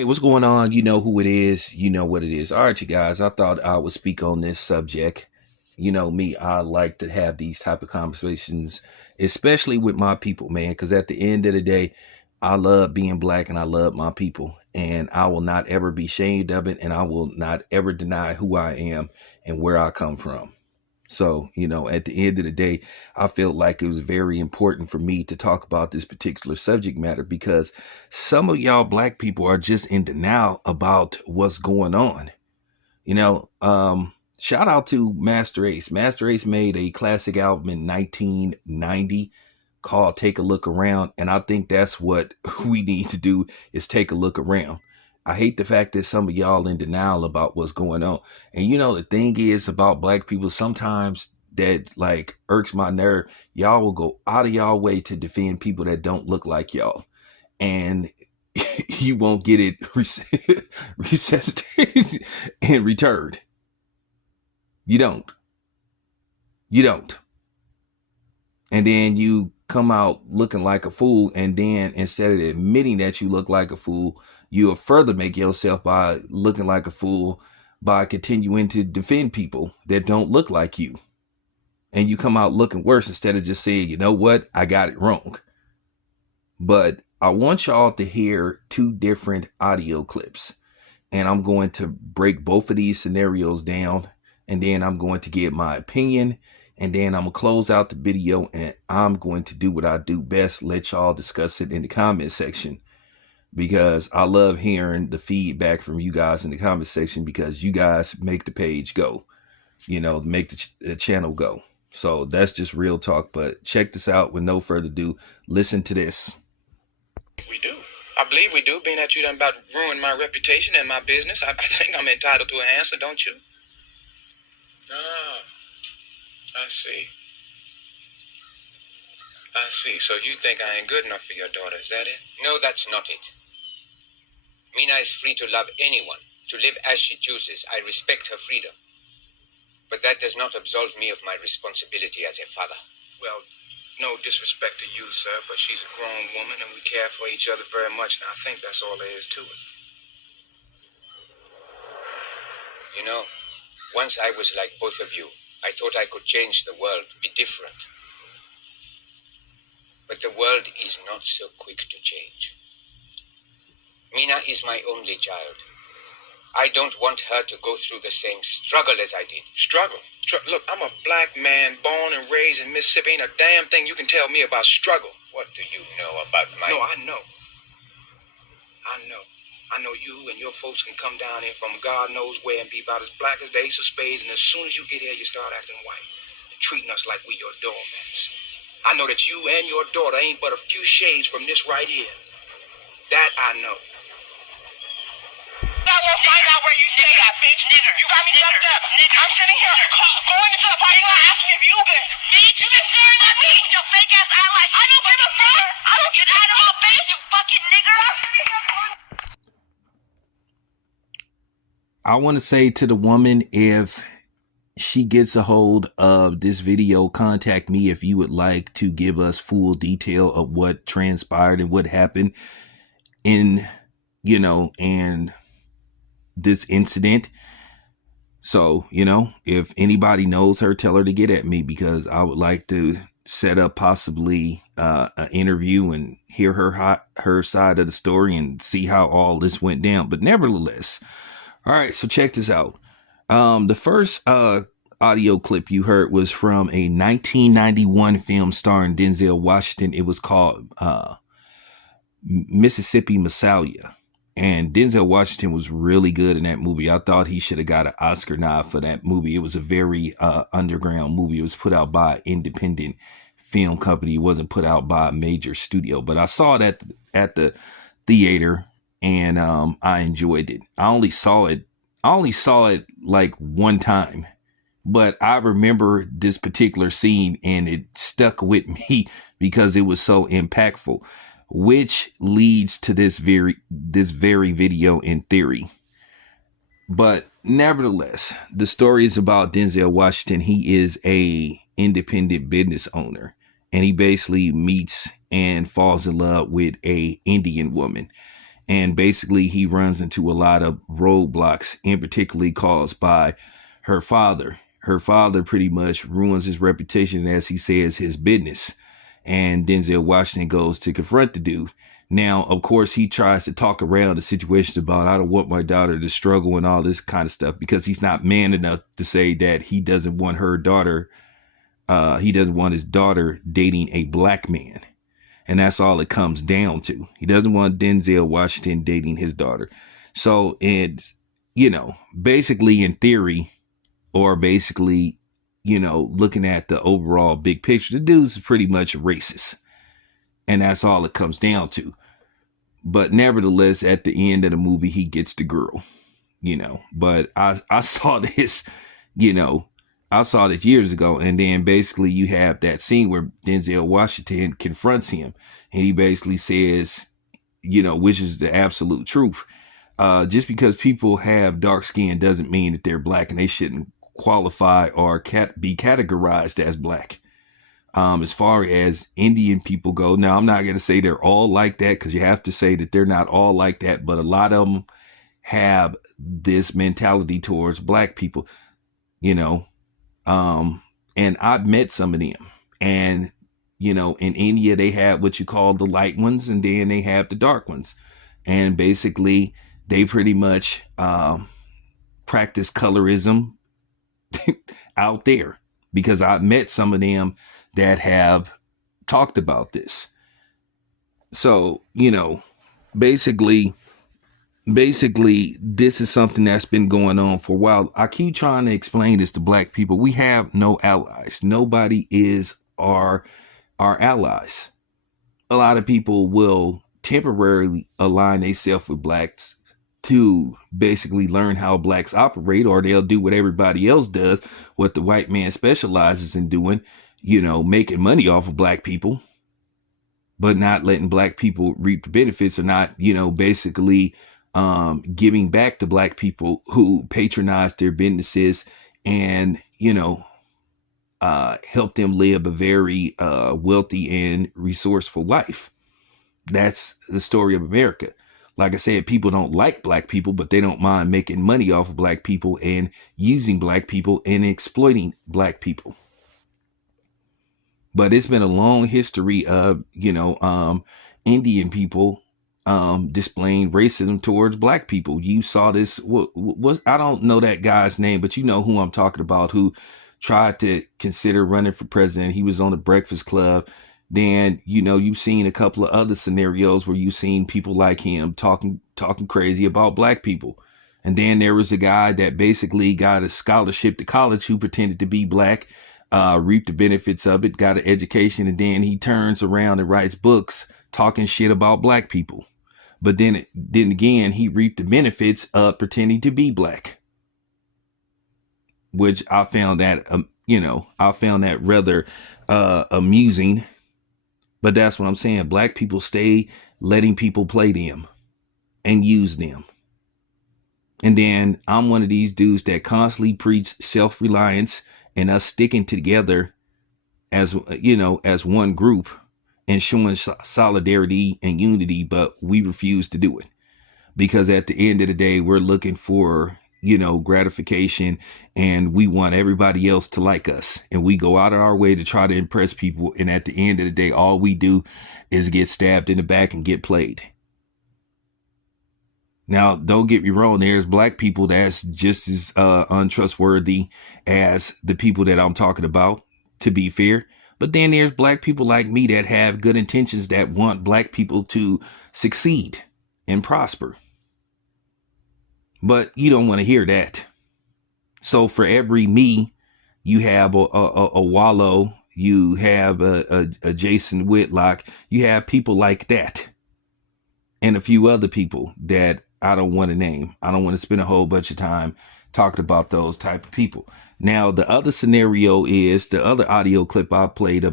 Hey, what's going on? You know who it is. You know what it is. All right, you guys. I thought I would speak on this subject. You know me, I like to have these type of conversations, especially with my people, man, because at the end of the day, I love being black and I love my people. And I will not ever be ashamed of it. And I will not ever deny who I am and where I come from. So, at the end of the day, I felt like it was very important for me to talk about this particular subject matter because some of y'all black people are just in denial about what's going on. Shout out to Master Ace. Master Ace made a classic album in 1990 called Take a Look Around. And I think that's what we need to do is take a look around. I hate the fact that some of y'all in denial about what's going on. And the thing is about black people, sometimes that like irks my nerve. Y'all will go out of y'all way to defend people that don't look like y'all. And you won't get it resuscitated and returned. You don't. You don't. And then you come out looking like a fool, and then instead of admitting that you look like a fool, you'll further make yourself by looking like a fool by continuing to defend people that don't look like you. And you come out looking worse instead of just saying, you know what, I got it wrong. But I want y'all to hear two different audio clips. And I'm going to break both of these scenarios down. And then I'm going to give my opinion. And then I'm going to close out the video. And I'm going to do what I do best. Let y'all discuss it in the comment section. Because I love hearing the feedback from you guys in the comment section. Because you guys make the page go. Make the channel go. So that's just real talk. But check this out with no further ado. Listen to this. We do. I believe we do, being that you done about ruined my reputation and my business. I think I'm entitled to an answer, don't you? Ah, I see. I see. So you think I ain't good enough for your daughter, is that it? No, that's not it. Mina is free to love anyone, to live as she chooses. I respect her freedom. But that does not absolve me of my responsibility as a father. Well, no disrespect to you, sir, but she's a grown woman and we care for each other very much, and I think that's all there is to it. You know, once I was like both of you. I thought I could change the world, be different. But the world is not so quick to change. Mina is my only child. I don't want her to go through the same struggle as I did. Struggle? Look, I'm a black man born and raised in Mississippi. Ain't a damn thing you can tell me about struggle. What do you know about my... No, I know. I know you and your folks can come down here from God knows where and be about as black as the ace of spades, and as soon as you get here, you start acting white, treating us like we your doormats. I know that you and your daughter ain't but a few shades from this right here. That I know. I will find out where you stay at, bitch. Nigger. You got me fucked up. Nigger. I'm sitting here going into the parking lot asking if you been. Bitch, you been staring at me. Your fake ass eyelash. I don't give a fuck. I don't get out of my face, you fucking nigger. I want to say to the woman, if she gets a hold of this video, contact me if you would like to give us full detail of what transpired and what happened in, and this incident. So, if anybody knows her, tell her to get at me, because I would like to set up possibly an interview and hear her side of the story and see how all this went down. But nevertheless, all right, so check this out. The first audio clip you heard was from a 1991 film starring Denzel Washington. It was called Mississippi Messiah. And Denzel Washington was really good in that movie. I thought he should have got an Oscar nod for that movie. It was a very underground movie. It was put out by an independent film company. It wasn't put out by a major studio. But I saw it at the theater, and I enjoyed it. I only saw it like one time, but I remember this particular scene and it stuck with me because it was so impactful, which leads to this very video in theory. But nevertheless, the story is about Denzel Washington. He is a independent business owner, and he basically meets and falls in love with a Indian woman. And basically he runs into a lot of roadblocks, in particularly caused by her father. Her father pretty much ruins his reputation, as he says, his business. And Denzel Washington goes to confront the dude. Now, of course, he tries to talk around the situation about, I don't want my daughter to struggle and all this kind of stuff, because he's not man enough to say that he doesn't want her daughter. He doesn't want his daughter dating a black man. And that's all it comes down to. He doesn't want Denzel Washington dating his daughter. So it's, basically in theory, or basically, looking at the overall big picture, the dude's pretty much racist. And that's all it comes down to. But nevertheless, at the end of the movie, he gets the girl, But I saw this, I saw this years ago. And then basically you have that scene where Denzel Washington confronts him. And he basically says, which is the absolute truth. Just because people have dark skin doesn't mean that they're black, and they shouldn't qualify or be categorized as black. As far as Indian people go, now I'm not going to say they're all like that, because you have to say that they're not all like that, but a lot of them have this mentality towards black people, and I've met some of them, and in India they have what you call the light ones, and then they have the dark ones, and basically they pretty much practice colorism out there, because I've met some of them that have talked about this. So, basically, this is something that's been going on for a while. I keep trying to explain this to black people. We have no allies. Nobody is our allies. A lot of people will temporarily align themselves with blacks to basically learn how blacks operate, or they'll do what everybody else does, what the white man specializes in doing, making money off of black people, but not letting black people reap the benefits, or not, basically giving back to black people who patronize their businesses and, help them live a very wealthy and resourceful life. That's the story of America. Like I said, people don't like black people, but they don't mind making money off of black people and using black people and exploiting black people. But it's been a long history of, Indian people displaying racism towards black people. You saw this. I don't know that guy's name, but you know who I'm talking about, who tried to consider running for president. He was on the Breakfast Club. Then, you've seen a couple of other scenarios where you've seen people like him talking crazy about black people. And then there was a guy that basically got a scholarship to college who pretended to be black, reaped the benefits of it, got an education, and then he turns around and writes books talking shit about black people. But then again, he reaped the benefits of pretending to be black, which I found that, rather amusing. But that's what I'm saying. Black people stay letting people play them and use them. And then I'm one of these dudes that constantly preach self-reliance and us sticking together as one group and showing solidarity and unity, but we refuse to do it, because at the end of the day, we're looking for, gratification, and we want everybody else to like us, and we go out of our way to try to impress people. And at the end of the day, all we do is get stabbed in the back and get played. Now, don't get me wrong. There's black people that's just as untrustworthy as the people that I'm talking about, to be fair. But then there's black people like me that have good intentions, that want black people to succeed and prosper. But you don't want to hear that. So for every me, you have a Wallow, you have a Jason Whitlock, you have people like that, and a few other people that I don't want to name. I don't want to spend a whole bunch of time talking about those type of people. Now, the other scenario is, the other audio clip I played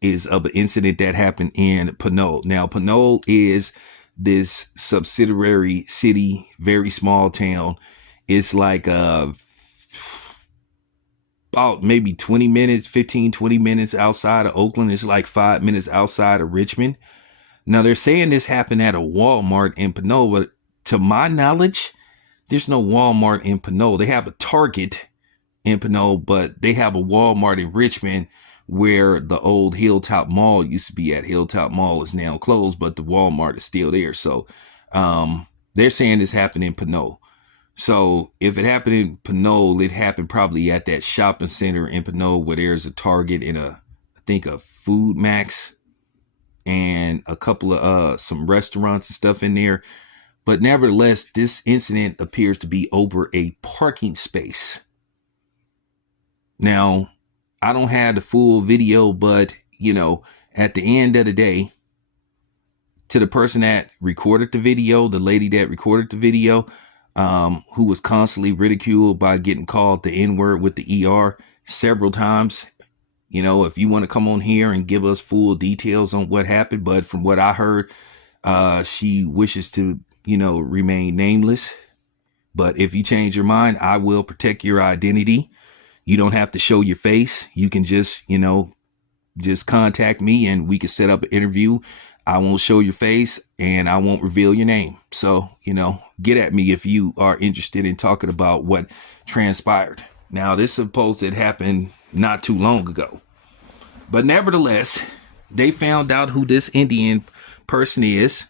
is of an incident that happened in Pinole. Now, Pinole is this subsidiary city, very small town. It's like about maybe 20 minutes outside of Oakland. It's like 5 minutes outside of Richmond. Now they're saying this happened at a Walmart in Pinole, but to my knowledge, there's no Walmart in Pinole. They have a Target in Pinole, but they have a Walmart in Richmond where the old Hilltop Mall used to be at. Hilltop Mall is now closed, but the Walmart is still there. So they're saying this happened in Pinole. So if it happened in Pinole, it happened probably at that shopping center in Pinole where there's a Target and I think a Food Max and a couple of some restaurants and stuff in there. But nevertheless, this incident appears to be over a parking space. Now, I don't have the full video, but, at the end of the day, to the person that recorded the video, the lady that recorded the video, who was constantly ridiculed by getting called the N-word with the ER several times, if you want to come on here and give us full details on what happened, but from what I heard, she wishes to, remain nameless. But if you change your mind, I will protect your identity. You don't have to show your face. You can just, just contact me and we can set up an interview. I won't show your face and I won't reveal your name. So, get at me if you are interested in talking about what transpired. Now, this is supposed to happen not too long ago. But nevertheless, they found out who this Indian person is.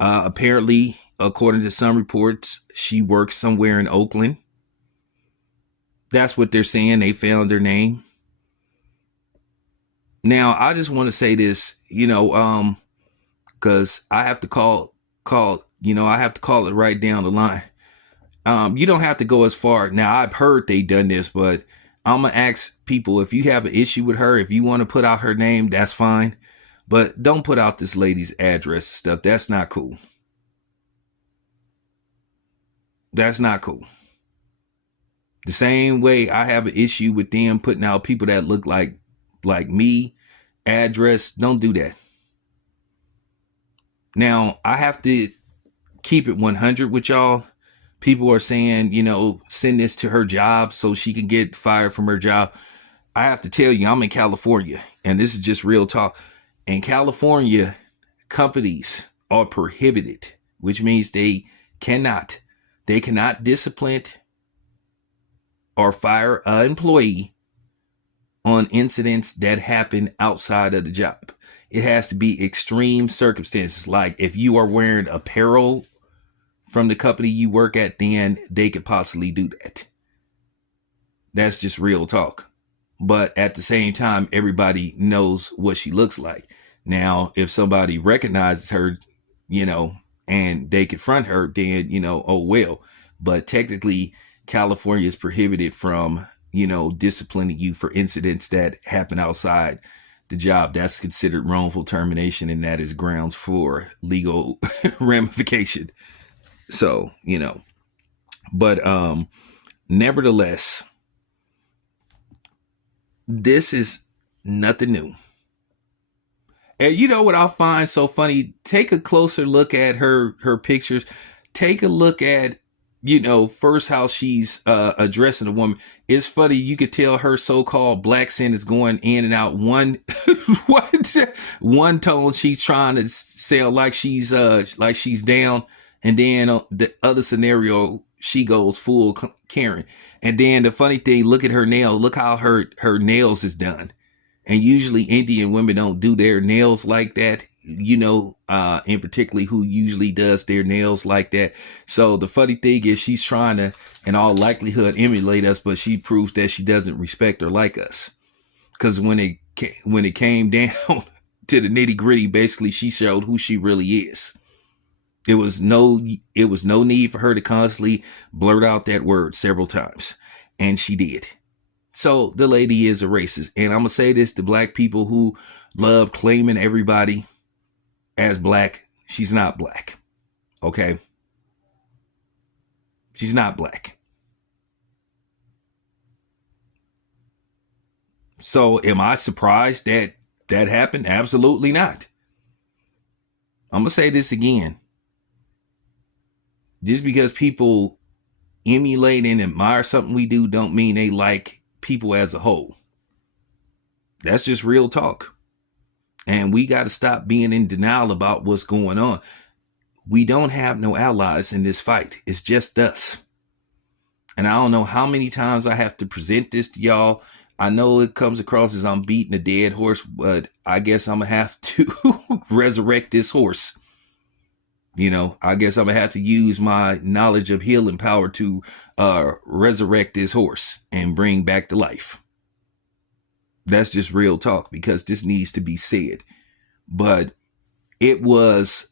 Apparently, according to some reports, she works somewhere in Oakland. That's what they're saying. They found their name. Now, I just want to say this, because I have to call, I have to call it right down the line. You don't have to go as far. Now, I've heard they done this, but I'm going to ask people, if you have an issue with her, if you want to put out her name, that's fine. But don't put out this lady's address and stuff. That's not cool. That's not cool. The same way I have an issue with them putting out people that look like me, address. Don't do that. Now, I have to keep it 100 with y'all. People are saying, send this to her job so she can get fired from her job. I have to tell you, I'm in California, and this is just real talk. In California, companies are prohibited, which means they cannot discipline or fire an employee on incidents that happen outside of the job. It has to be extreme circumstances. Like if you are wearing apparel from the company you work at, then they could possibly do that. That's just real talk. But at the same time, everybody knows what she looks like. Now, if somebody recognizes her, and they confront her, then, oh, well. But technically, California is prohibited from, disciplining you for incidents that happen outside the job. That's considered wrongful termination, and that is grounds for legal ramification. So, but nevertheless, this is nothing new. And you know what I find so funny? Take a closer look at her pictures. Take a look at, first how she's addressing a woman. It's funny. You could tell her so-called black scent is going in and out. One tone she's trying to sell like she's down. And then the other scenario, she goes full Karen. And then the funny thing, look at her nail. Look how her nails is done. And usually Indian women don't do their nails like that, in particularly who usually does their nails like that. So the funny thing is she's trying to, in all likelihood, emulate us, but she proves that she doesn't respect or like us. Because when it came down to the nitty gritty, basically she showed who she really is. It was no need for her to constantly blurt out that word several times. And she did. So the lady is a racist. And I'm going to say this to black people who love claiming everybody as black. She's not black. Okay? She's not black. So am I surprised that that happened? Absolutely not. I'm going to say this again. Just because people emulate and admire something we do don't mean they like people as a whole. That's just real talk. And we got to stop being in denial about what's going on. We don't have no allies in this fight. It's just us. And I don't know how many times I have to present this to y'all. I know it comes across as I'm beating a dead horse, but I guess I'm going to have to resurrect this horse. You know, I guess I'm going to have to use my knowledge of healing power to resurrect this horse and bring back to life. That's just real talk, because this needs to be said. But it was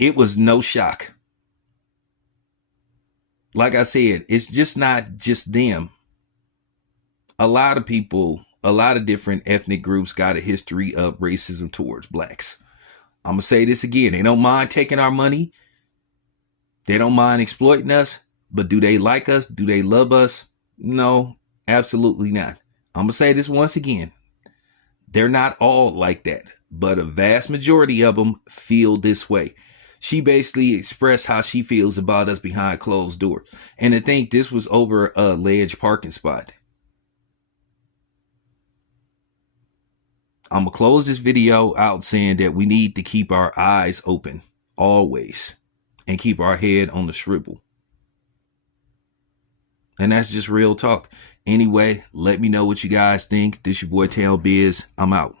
no shock. Like I said, it's just not just them. A lot of people, a lot of different ethnic groups got a history of racism towards blacks. I'm going to say this again. They don't mind taking our money. They don't mind exploiting us. But do they like us? Do they love us? No, absolutely not. I'm going to say this once again. They're not all like that, but a vast majority of them feel this way. She basically expressed how she feels about us behind closed doors. And I think this was over a ledge parking spot. I'm going to close this video out saying that we need to keep our eyes open always and keep our head on the swivel. And that's just real talk. Anyway, let me know what you guys think. This your boy Town Biz. I'm out.